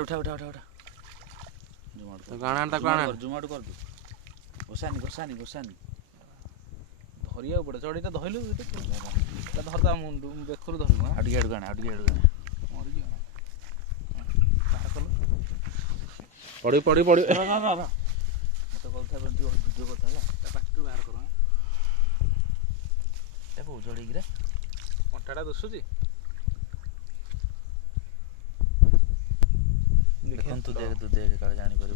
उठा उठा उठा उठा जुमाड़ कर दू घोषानी घोषानी घोषानी धरिया पड़े चढ़ीटा धरलु धरता मुंडू बेखरू धरलु आड़ गाने आड़ गाने पड़ी पड़ी पड़ी मत कथा भिडियो करता है पाटू बाहर कर उजड़ी कंटाटा दुसुची देखन तू देख काले जानी करू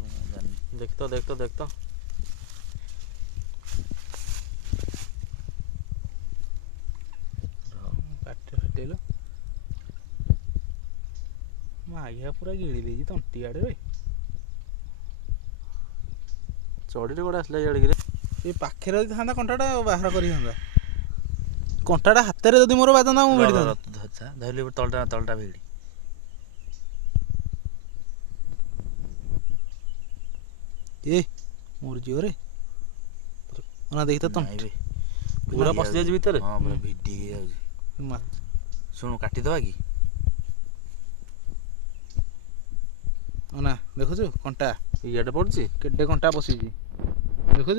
देख तो पाटे फटेलो माघिया पूरा गिड़ी देजी तंटी आड़े रे चढ़ी गोटे आसला इे ये पाखे था कंटाटा बाहर कर कंटाटा हाथ में जब मोर बाजंदा मुझे धरली तलटा तलटा भिड़ी ए मोर जीव रे ना देखी तो पूरा पशि जाए भीतर हाँ पूरा भिडी शुणु काटिदवा कि ना देखु कंटा इे पड़ी केटे कंटा पशि देखु